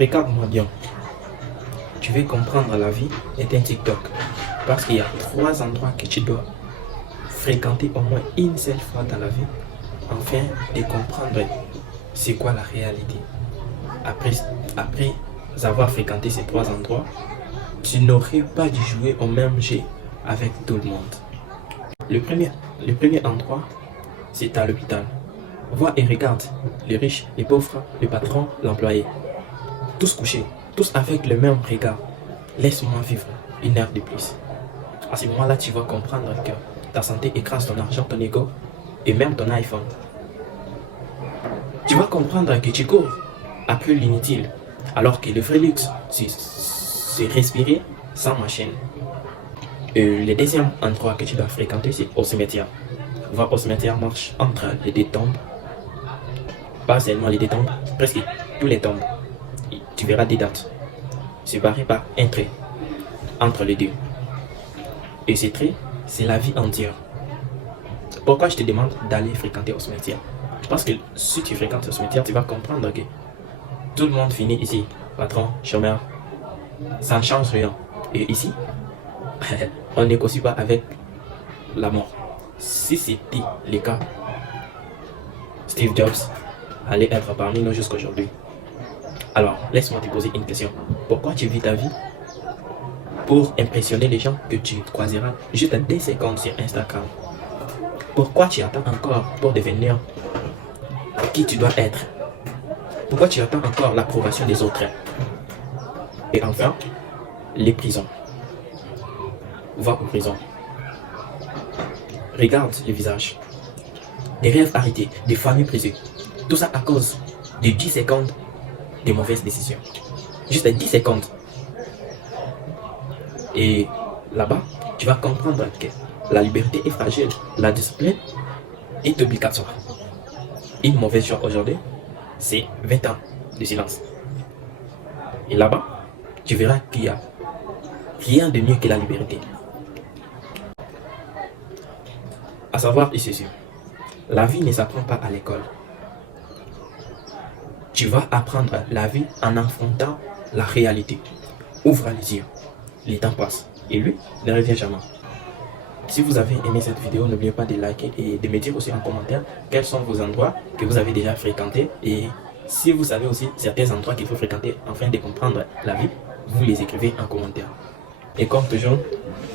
Regarde-moi bien. Tu veux comprendre la vie est un TikTok. Parce qu'il y a 3 endroits que tu dois fréquenter au moins une seule fois dans la vie afin de comprendre c'est quoi la réalité. Après avoir fréquenté ces 3 endroits, tu n'aurais pas dû jouer au même jeu avec tout le monde. Le premier endroit, c'est à l'hôpital. Vois et regarde les riches, les pauvres, le patron, l'employé. Tous couchés, tous avec le même regard. Laisse-moi vivre une heure de plus. À ce moment-là, tu vas comprendre que ta santé écrase ton argent, ton ego et même ton iPhone. Tu vas comprendre que tu cours après l'inutile, alors que le vrai luxe, c'est respirer sans machine. Le deuxième endroit que tu dois fréquenter, c'est au cimetière. Va au cimetière, marche entre les deux tombes. Pas seulement les deux tombes, presque tous les tombes. Tu verras des dates séparées par un trait entre les deux. Et ce trait, c'est la vie entière. Pourquoi je te demande d'aller fréquenter au cimetière? Parce que si tu fréquentes au cimetière, tu vas comprendre que tout le monde finit ici. Patron, chômeur, ça ne change rien. Et ici, on ne négocie pas avec la mort. Si c'était le cas, Steve Jobs allait être parmi nous jusqu'aujourd'hui. Alors, laisse-moi te poser une question. Pourquoi tu vis ta vie pour impressionner les gens que tu croiseras juste 2 secondes sur Instagram? Pourquoi tu attends encore pour devenir qui tu dois être? Pourquoi tu attends encore l'approbation des autres? Et enfin, les prisons. Va aux prisons. Regarde le visage. Des rêves arrêtés, des familles brisées. Tout ça à cause de 10 secondes de mauvaises décisions. Juste 10 secondes. Et là-bas, tu vas comprendre que la liberté est fragile, la discipline est obligatoire. Une mauvaise chose aujourd'hui, c'est 20 ans de silence. Et là-bas, tu verras qu'il n'y a rien de mieux que la liberté. À savoir ici, la vie ne s'apprend pas à l'école. Tu vas apprendre la vie en affrontant la réalité. Ouvre les yeux. Le temps passe et lui ne revient jamais. Si vous avez aimé cette vidéo, n'oubliez pas de liker et de me dire aussi en commentaire quels sont vos endroits que vous avez déjà fréquentés. Et si vous savez aussi certains endroits qu'il faut fréquenter afin de comprendre la vie, vous les écrivez en commentaire. Et comme toujours,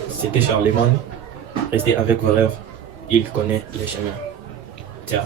c'était Charlemagne. Restez avec vos rêves. Il connaît le chemin. Ciao.